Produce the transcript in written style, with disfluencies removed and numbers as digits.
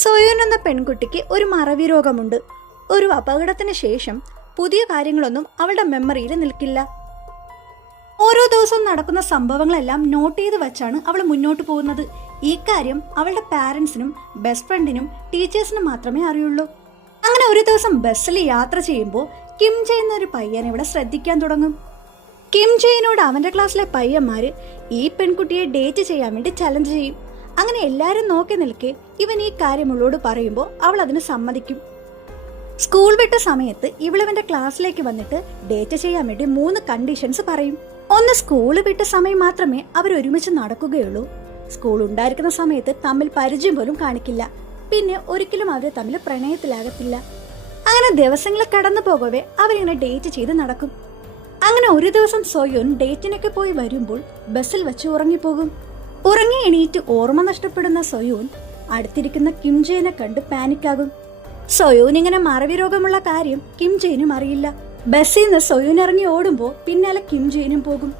സോയോൻ എന്ന പെൺകുട്ടിക്ക് ഒരു മറവി രോഗമുണ്ട്. ഒരു അപകടത്തിന് ശേഷം പുതിയ കാര്യങ്ങളൊന്നും അവളുടെ മെമ്മറിയിൽ നിൽക്കില്ല. ഓരോ ദിവസവും നടക്കുന്ന സംഭവങ്ങളെല്ലാം നോട്ട് ചെയ്ത് വെച്ചാണ് അവൾ മുന്നോട്ട് പോകുന്നത്. ഈ കാര്യം അവളുടെ പാരന്റ്സിനും ബെസ്റ്റ് ഫ്രണ്ടിനും ടീച്ചേഴ്സിനും മാത്രമേ അറിയുള്ളൂ. അങ്ങനെ ഒരു ദിവസം ബസ്സിൽ യാത്ര ചെയ്യുമ്പോൾ കിം ജെ എന്നൊരു പയ്യൻ ഇവിടെ ശ്രദ്ധിക്കാൻ തുടങ്ങും. കിം ജെയിനോട് അവന്റെ ക്ലാസ്സിലെ പയ്യന്മാര് ഈ പെൺകുട്ടിയെ ഡേറ്റ് ചെയ്യാൻ വേണ്ടി ചലഞ്ച് ചെയ്യും. അങ്ങനെ എല്ലാരും നോക്കി നിൽക്കെ ഇവൻ ഈ കാര്യം അവളോട് പറയുമ്പോൾ അവൾ അതിന് സമ്മതിക്കും. സ്കൂൾ വിട്ട സമയത്ത് ഇവളിവന്റെ ക്ലാസ്സിലേക്ക് വന്നിട്ട് ഡേറ്റ് ചെയ്യാൻ വേണ്ടി 3 കണ്ടീഷൻസ് പറയും. ഒന്ന്, സ്കൂൾ വിട്ട സമയം മാത്രമേ അവരൊരുമിച്ച് നടക്കുകയുള്ളൂ. സ്കൂൾ ഉണ്ടായിരിക്കുന്ന സമയത്ത് തമ്മിൽ പരിചയം പോലും കാണിക്കില്ല. പിന്നെ ഒരിക്കലും അവരെ തമ്മിൽ പ്രണയത്തിലാകത്തില്ല. അങ്ങനെ ദിവസങ്ങൾ കടന്നു പോകവേ അവരിങ്ങനെ ഡേറ്റ് ചെയ്ത് നടക്കും. അങ്ങനെ ഒരു ദിവസം സോയോൻ ഡേറ്റിനൊക്കെ പോയി വരുമ്പോൾ ബസ്സിൽ വെച്ച് ഉറങ്ങിപ്പോകും. ഉറങ്ങി എണീറ്റ് ഓർമ്മ നഷ്ടപ്പെടുന്ന സോയോൻ അടുത്തിരിക്കുന്ന കിം ജെയിനെ കണ്ട് പാനിക്കാകും. സോയോൻ ഇങ്ങനെ മറവി രോഗമുള്ള കാര്യം കിം ജെയിനും അറിയില്ല. ബസ്സിൽ നിന്ന് സോയോൻ ഇറങ്ങി ഓടുമ്പോൾ പിന്നാലെ കിം ജെയിനും പോകും.